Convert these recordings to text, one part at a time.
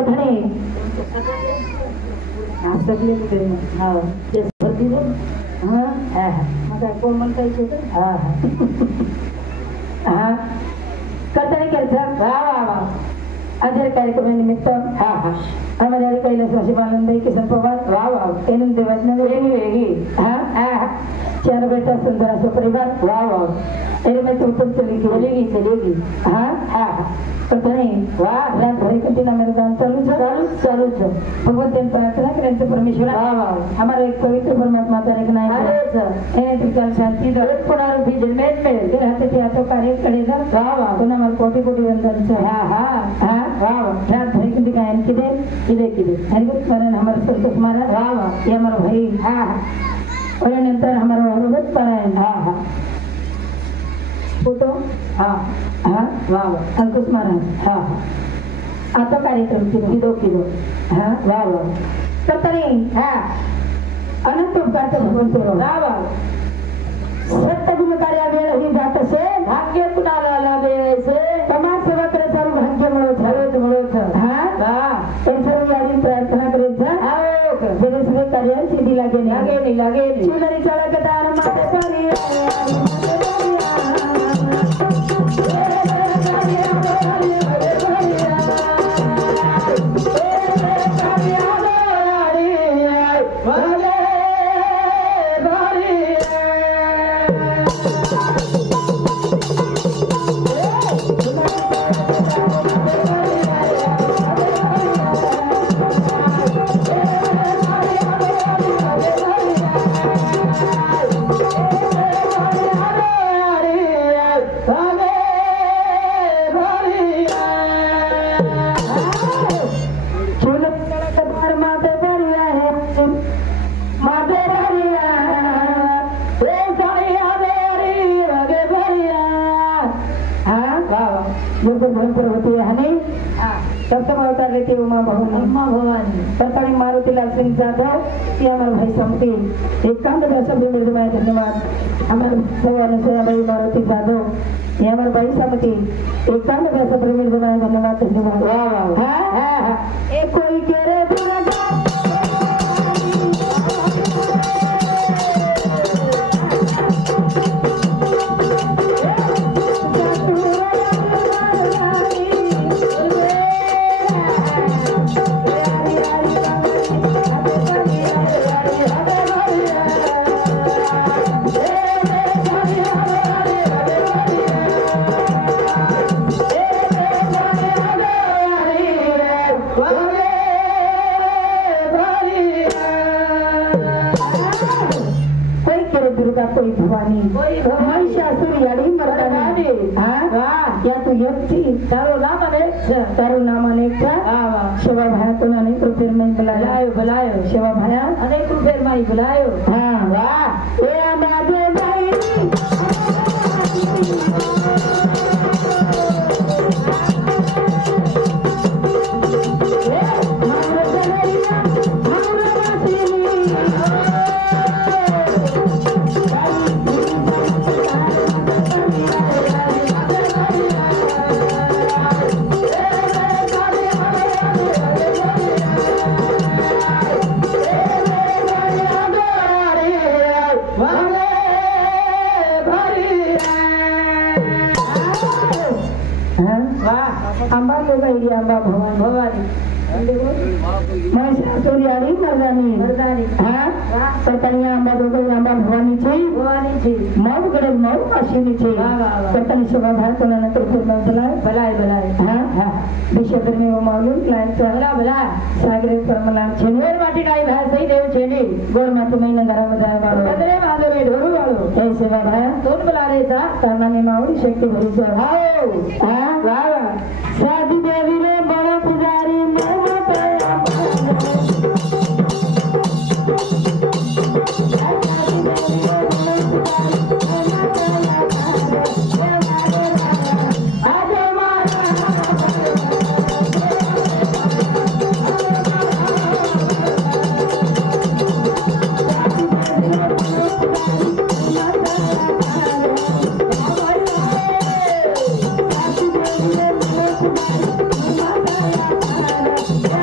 प्रथणे सगळे हा ते भरती हा हा मग कोण म्हणता हा हा कथने केलं वा वा वा अजय कार्यक्रमानिमित्त हा हा हमारे कैलासवासी आनंद किशन पवार वाह वाह एनंद देवज्ञ वेगी हाँ हाँ चार बेटा सुंदर सो परिवार वाह वाह एरे में तो चलेगी हाँ हाँ पता नहीं वाह रात भर के दिन मेरे गान चालू भगवत दिन प्रार्थना करें तो परमेश्वर वाह वाह हमारे एक पवित्र परमात्मा का एक नाम है एने त्रिकाल शांति दो पुनरुद्धि जन्में में फिर हाथे पे हाथों कार्य करेगा वाह वाह पुनः हमारे कोटि कोटि वंदन से हाँ हाँ हाँ वाह रात भर के दिन किदे हरिभक्त स्मरण हमारा संतोष महाराज वाह वाह ये हमारा भाई हाँ और नंतर हमारा हरिभक्त पारायण हाँ हाँ फोटो हाँ हाँ वाह वाह अंकुश महाराज हाँ हाँ आता कार्यक्रम किदो हाँ वाह वाह तरी हाँ अनंत उपकार भगवंत वाह वाह सत्य गुण कार्य वेळ ही जात असे भाग्य कुणाला लाभे असे समाज सेवा करे सर्व भाग्य मिळत हाँ वाह तर सर्व यारी प्रार्थना करायचा आओ जरे सगळे कार्य सिद्धी लागे शिवरी चढा कटार माते पारी उमा भवानी परताणी मारुतीलाल सिंह जाधव ती हमारे भाई समती एकांत दर्शक मृदुमय धन्यवाद हमारे भगवान सोयाबाई मारुती जाधव ये हमारे भाई समती एकांत दर्शक मृदुमय धन्यवाद वाह वाह हाँ हाँ हाँ एक कोई के रे कोई भवानी महिषासुर याडी मर्दानी हाँ वाह या तू यक्षी तारो नाम अनेक शिवा भाया को अनेक रुपये में बुलायो शिवा भाया अनेक रुपये में बुलायो हाँ वाह ये हमारे भाई अंबा भवानी महिषासुर याडी मर्दानी हाँ परतनिया अंबा अंबा भवानी छे मऊ गडे मऊ अश्विनी छे परतनी शोभा भारत नंतर बलाय हाँ हाँ विषय में वो मालूम क्लाइंट बला सागरे परमलाल छे गोर माटी गाय भाई सही देव छेनी गोर माटी में नंदरा बजाय वालो कदरे माधव में ढोरू वालो ऐसे बाबा कौन बुला रहे था करनानी माउड़ी शक्ति भरोसा आओ हाँ वाह साधु देवी रे बड़ा पुजारी Yeah.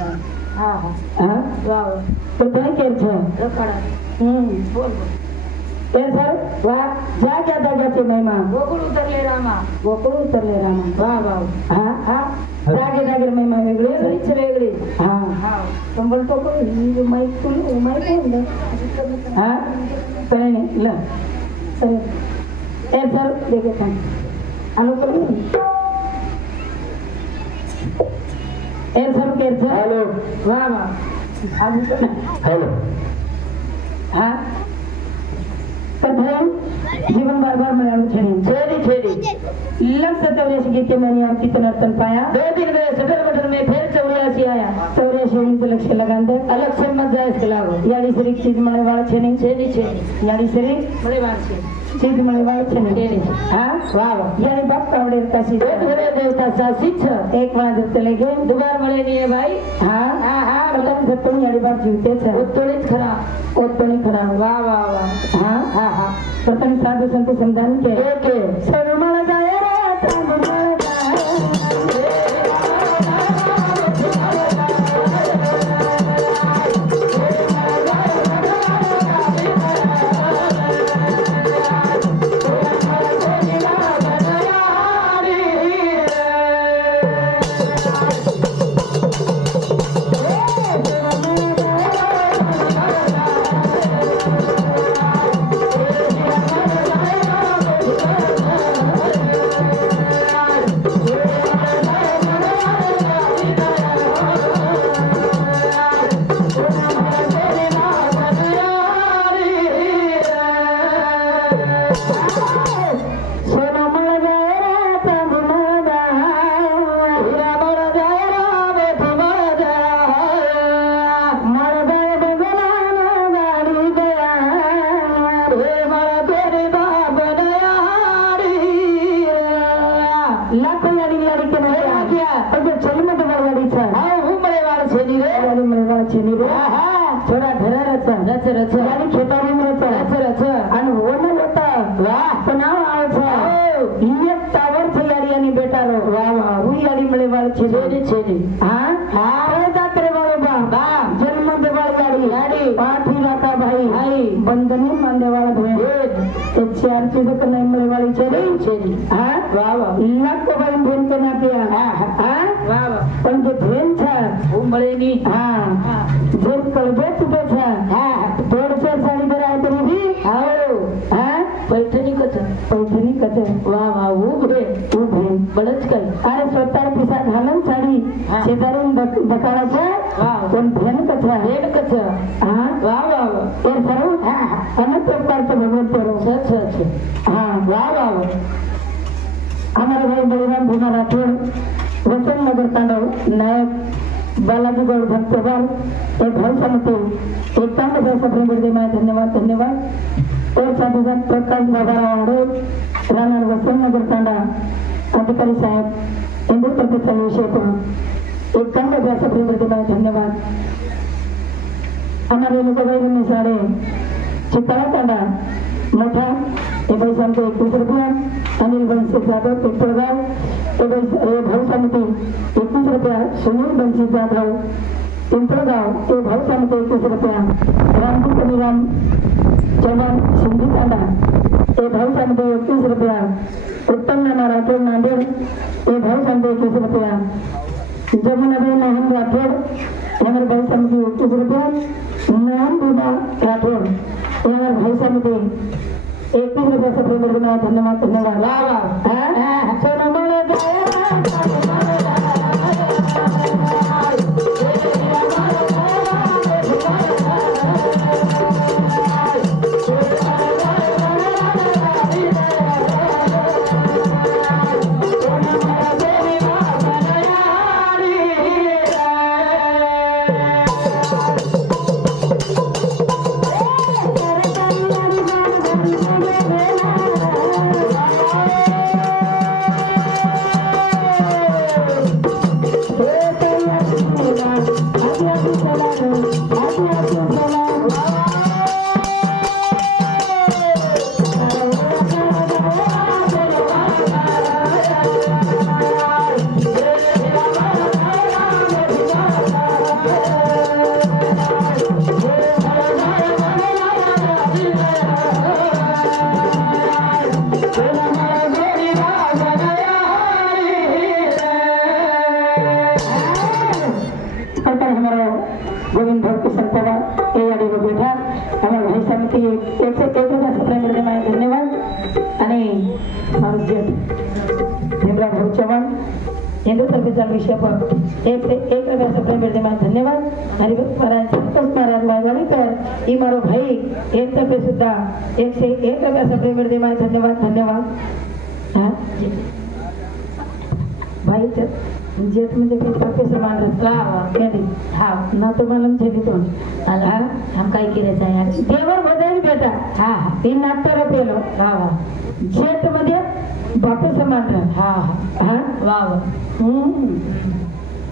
હા હા હા વાવ તો તને કેમ છે રખડા બોલ એ સર વાહ જા ક્યાં દાદા છે મહિમા ગોકુળ ઉતરલે રામા રામા વાહ વાહ હા હા જાગે જાગે મહિમા વેગળી વેગળી છે વેગળી હા હા સંભળતો કોઈ માઈક તો માઈક ને હા કરે ને લ સર એ સર દેખે કાન આનો પર એ સર કે છે હેલો વાહ વાહ હેલો હા कथन जीवन बार बार मलयालम छेड़ी छेड़ी लग 87 गीत मैंने आपकी तनर्तन पाया 2 दिन में सटर बटर में फिर 84 आया 84 इंच लक्ष्य लगान दे अलग से मत जाए इसके लागो यानी शरीर चीज मले वाला छेड़ी छेड़ी यानी शरीर मले वाला छे चीज मले वाला छेड़ी हां वाह वाह यानी बाप कावड़े काशी घरे देवता सासी छ एक बार जब चले गए दोबारा मले नहीं है भाई हां हां हां मतलब जब तुम यानी बाप जीवते छ वो तो नहीं खरा वाह वाह वाह हाँ हाँ हाँ प्रथम साधु संत समझान के सर्वमल जाए बंधनी मानने वाला तो 4 चीजों को नहीं मिलने वाली छेड़ी हाँ वाह वाह लाख को भाई भेन के ना किया हाँ वाह वाह पण जो भेन था वो मले नहीं हाँ भेन कलबे टूटे था हाँ थोड़े से साड़ी बराए तो भी आओ हाँ पैठनी कथा वाह वाह वो भेन बड़च कर अरे 70 पिसा घालन साड़ी शेजारून बकाळा था पण भेन कथा हाँ वाह वाह वाह ये सर्व अनेक प्रकार के भगवत करो सच हाँ वाह वाह हमारे भाई बलिराम भीमा राठौड़ वचन नगर तांडव नायक बालाजी गौड़ भक्तवाल एक भाई समिति एक तांड सफल बिरदे में धन्यवाद और साथ ही साथ प्रकाश बाबा राणा वचन नगर तांडा अधिकारी साहेब हिंदू प्रतिष्ठान विषय को एक तांड सफल बिरदे में धन्यवाद हमारे लोग भाई मिसाड़े चित्तळा तांडा मोठा हे भाई सांगतो 21 रुपया अनिल बंसी जाधव पिंपळगाव हे भाऊ समिती 21 रुपया सुनील बंसी जाधव पिंपळगाव हे भाऊ समिती 21 रुपया रामजी कनिराम चव्हाण सिंधी तांडा हे भाऊ समिती 21 रुपया उत्तम नाना राठोड नांदेड हे भाऊ समिती 21 रुपया जमुनाबाई मोहन राठोड हमारे भाई समिति 21 रुपया मोहन बुदा राठौड़ हमारे भाई समिति 21 रुपया से धन्यवाद वाह गोविंद भक्त संतवा ए आडी बैठा हमारे भाई समिति एक से एक का सप्लाई करने में धन्यवाद आणि भीमराव भाऊ चव्हाण हिंदू तर्फेचा विषय पर एक से एक का सप्लाई करने में धन्यवाद हरिभक्त महाराज संतोष महाराज मायवाणीकर ही मारो भाई एक तर्फे सुद्धा एक से एक का सप्लाई करने में धन्यवाद हाँ भाई जेठ म्हणजे काही समान रस्ता हा ना तो मला झेली तो हम काय करायचं आहे देवर बदल बेटा हा ते नाट्य पेलो हा जेठ मध्ये बापू समान हा हा वा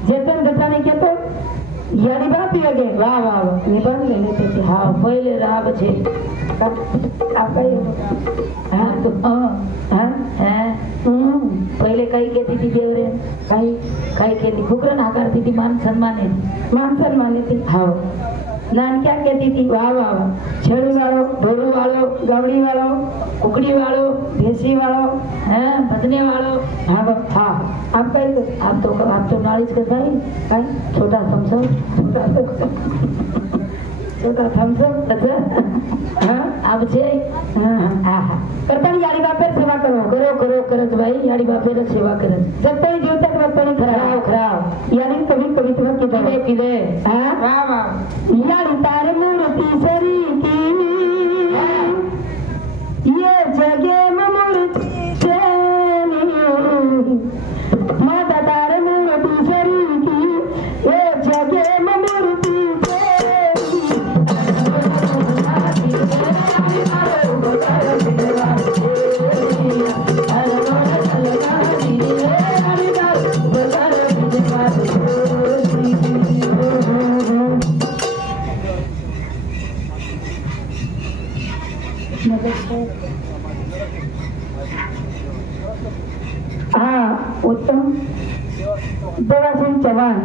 जेतन गटाने केतो याडी बाप योगे वा निबंध लेले ते हा पहिले राब छे आपका हा तो हा पहिले काही केती ती देवरे काही केली खुकरन आकारती ती मान सन्मान येते हो नानक्या केती थी वाह छेड़ी वालो ढोलू वालो गवड़ी वालो कुकड़ी वालो देसी वालो भजने वालो हाँ आप तो नालिश करता है छोटा थम्सअप हाँ अब छे करतानी याडी बापेर सेवा करो करत भाई याडी बापेर सेवा करत जब तक जीव तक रत्तनी खराब याडी कभी तो पिले हाँ याडी तारे मूर्ति सरी की ये जगे मूर्ति चली माता तारे मूर्ति सरी की ये जगे मूर्ति उत्तम देवासिंग चव्हाण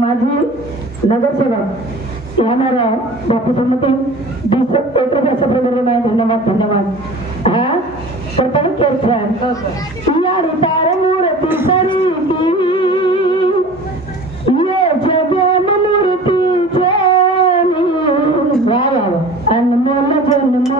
माझी नगरसेवक येणारा बापू संमती धन्यवाद हा प्रथम केरथ्यान याडी तार मूर्ती सरी की ये जगे मूर्ती चली वाह अनमोल जन्म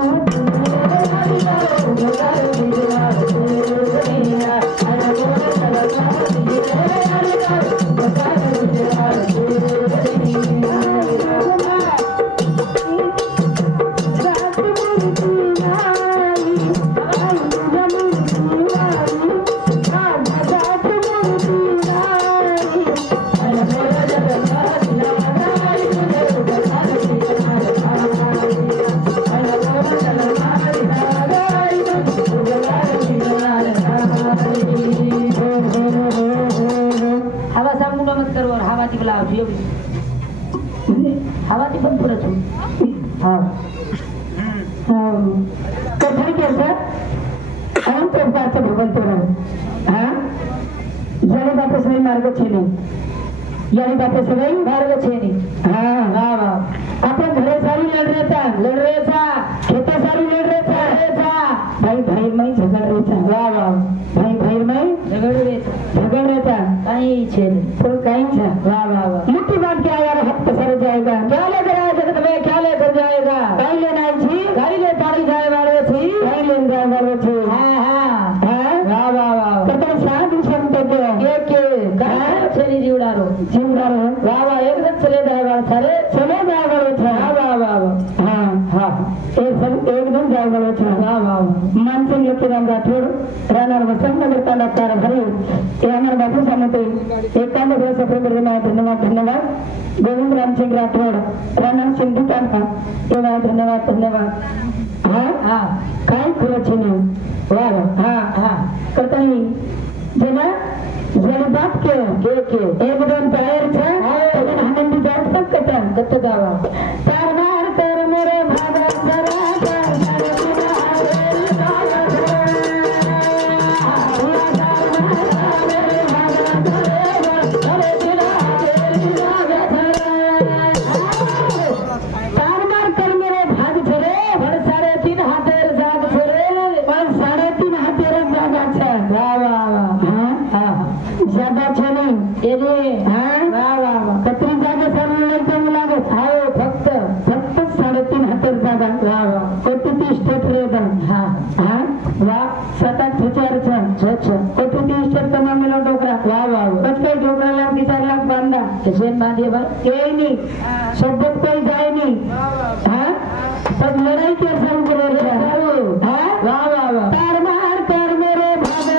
हवा ती पण पुढे कथन केलं अनंत प्रकारचं भगवंत हा याने बापे सगळे मार्ग छेने याने बापे सगळे मार्ग छेने हा आपण घरे सारी लढरेचा खेता सारी लढरेचा भाई माई झगडरेचा भाई माई झगडरेचा काही छेने तो काही मुट्ठी बांध के आया हक पसर जाएगा क्या लेकर आया जगत में क्या लेकर जाएगा कहीं लेना छी गाड़ी ले ताड़ी जाए वाले थी कहीं ले जाए वाले थी वाह कतन साधु संत के छेनी जीवडारो वाह एकदम चले जाए वाले थे हाँ एकदम जाए वाले थे मानसिंह लक्ष्मीराम राठौड़ राणा वसंतनगर तालुका भरी ये हमारे बापू सामने एकांत सफर धन्यवाद गोविंद राम सिंह राठौड़ राणा सिंधु तालुका धन्यवाद हाँ काय खुरच वाह हाँ करता ही जना जन बाप के एक दोन टायर था आनंदी जात तक कट गावा तार मार तर मेरे भागा हाँ हाँ वाह 7-8 अच्छा कोठू 30 टक्का मिलो डोकरा वाह वाह बच के डोकरा लाख 4 लाख बांधा कैसे बांधिए भाई यही नहीं सोबत कोई जाए नहीं हाँ सब लड़ाई के संग करे हाँ वाह वाह वाह तार मार कर मेरे भावे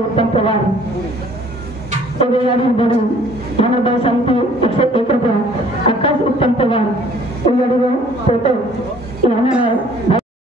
उत्तम पवार